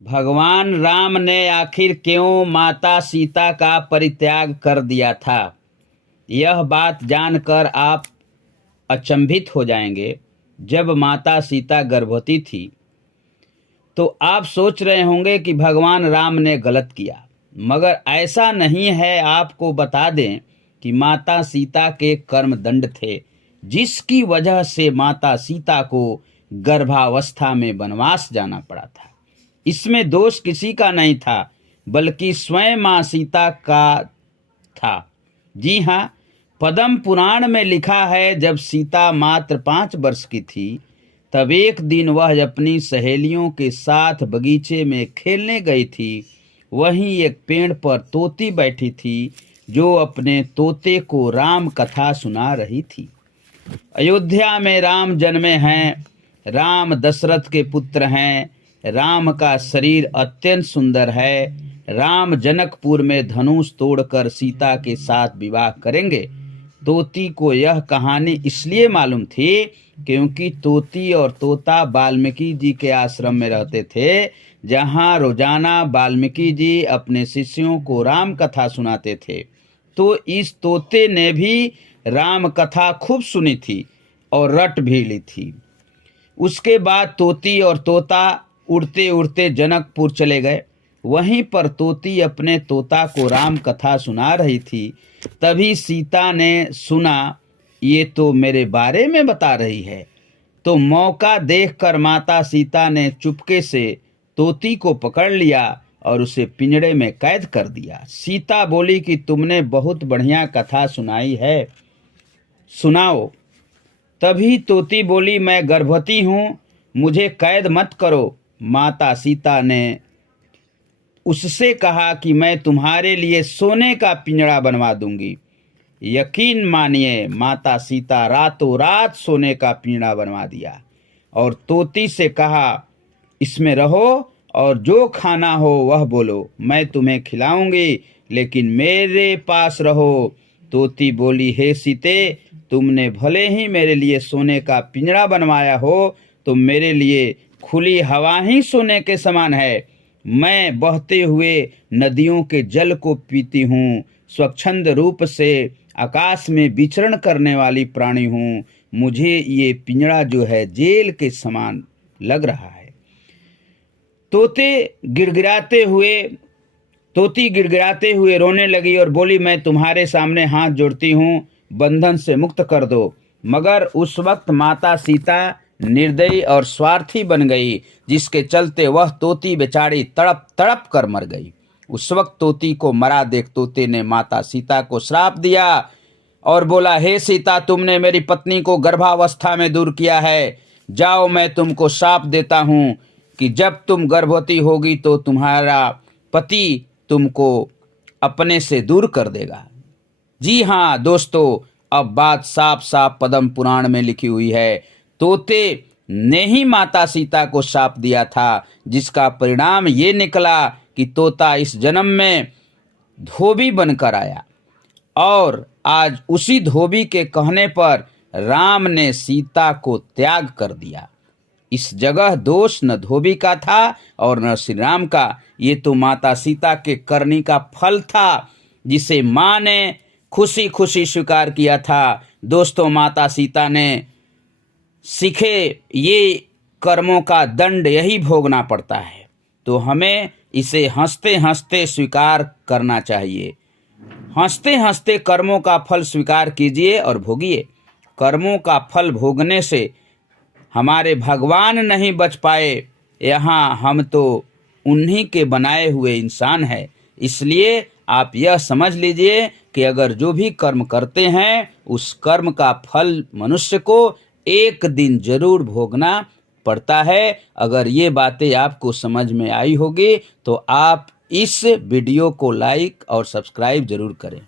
भगवान राम ने आखिर क्यों माता सीता का परित्याग कर दिया था? यह बात जानकर आप अचंभित हो जाएंगे। जब माता सीता गर्भवती थी तो आप सोच रहे होंगे कि भगवान राम ने गलत किया, मगर ऐसा नहीं है। आपको बता दें कि माता सीता के कर्मदंड थे, जिसकी वजह से माता सीता को गर्भावस्था में वनवास जाना पड़ा था। इसमें दोष किसी का नहीं था, बल्कि स्वयं मां सीता का था। जी हाँ, पद्म पुराण में लिखा है, जब सीता मात्र 5 वर्ष की थी, तब एक दिन वह अपनी सहेलियों के साथ बगीचे में खेलने गई थी। वहीं एक पेड़ पर तोती बैठी थी, जो अपने तोते को राम कथा सुना रही थी। अयोध्या में राम जन्मे हैं। राम दशरथ के पुत्र हैं। राम का शरीर अत्यंत सुंदर है। राम जनकपुर में धनुष तोड़कर सीता के साथ विवाह करेंगे। तोती को यह कहानी इसलिए मालूम थी क्योंकि तोती और तोता वाल्मीकि जी के आश्रम में रहते थे, जहां रोजाना वाल्मीकि जी अपने शिष्यों को राम कथा सुनाते थे। तो इस तोते ने भी राम कथा खूब सुनी थी और रट भी ली थी। उसके बाद तोती और तोता उड़ते उड़ते जनकपुर चले गए। वहीं पर तोती अपने तोता को राम कथा सुना रही थी। तभी सीता ने सुना, ये तो मेरे बारे में बता रही है। तो मौका देखकर माता सीता ने चुपके से तोती को पकड़ लिया और उसे पिंजड़े में कैद कर दिया। सीता बोली कि तुमने बहुत बढ़िया कथा सुनाई है, सुनाओ। तभी तोती बोली, मैं गर्भवती हूँ, मुझे कैद मत करो। माता सीता ने उससे कहा कि मैं तुम्हारे लिए सोने का पिंजड़ा बनवा दूंगी। यकीन मानिए, माता सीता रातों रात सोने का पिंजड़ा बनवा दिया और तोती से कहा, इसमें रहो और जो खाना हो वह बोलो, मैं तुम्हें खिलाऊंगी, लेकिन मेरे पास रहो। तोती बोली, हे सीते, तुमने भले ही मेरे लिए सोने का पिंजरा बनवाया हो, तो मेरे लिए खुली हवा ही सोने के समान है। मैं बहते हुए नदियों के जल को पीती हूँ, स्वच्छंद रूप से आकाश में विचरण करने वाली प्राणी हूँ। मुझे ये पिंजरा जो है जेल के समान लग रहा है। तोती गिड़गिड़ाते हुए रोने लगी और बोली, मैं तुम्हारे सामने हाथ जोड़ती हूँ, बंधन से मुक्त कर दो। मगर उस वक्त माता सीता निर्दयी और स्वार्थी बन गई, जिसके चलते वह तोती बेचारी तड़प तड़प कर मर गई। उस वक्त तोती को मरा देख तोते ने माता सीता को श्राप दिया और बोला, हे सीता, तुमने मेरी पत्नी को गर्भावस्था में दूर किया है। जाओ, मैं तुमको श्राप देता हूँ कि जब तुम गर्भवती होगी तो तुम्हारा पति तुमको अपने से दूर कर देगा। जी हाँ दोस्तों, अब बात साफ साफ पद्म पुराण में लिखी हुई है। तोते ने ही माता सीता को शाप दिया था, जिसका परिणाम ये निकला कि तोता इस जन्म में धोबी बनकर आया और आज उसी धोबी के कहने पर राम ने सीता को त्याग कर दिया। इस जगह दोष न धोबी का था और न श्री राम का। ये तो माता सीता के करनी का फल था, जिसे माँ ने खुशी खुशी स्वीकार किया था। दोस्तों, माता सीता ने सीखे ये कर्मों का दंड यही भोगना पड़ता है, तो हमें इसे हंसते हंसते स्वीकार करना चाहिए। हंसते हंसते कर्मों का फल स्वीकार कीजिए और भोगिए। कर्मों का फल भोगने से हमारे भगवान नहीं बच पाए, यहाँ हम तो उन्हीं के बनाए हुए इंसान हैं। इसलिए आप यह समझ लीजिए कि अगर जो भी कर्म करते हैं, उस कर्म का फल मनुष्य को एक दिन जरूर भोगना पड़ता है। अगर ये बातें आपको समझ में आई होगी तो आप इस वीडियो को लाइक और सब्सक्राइब जरूर करें।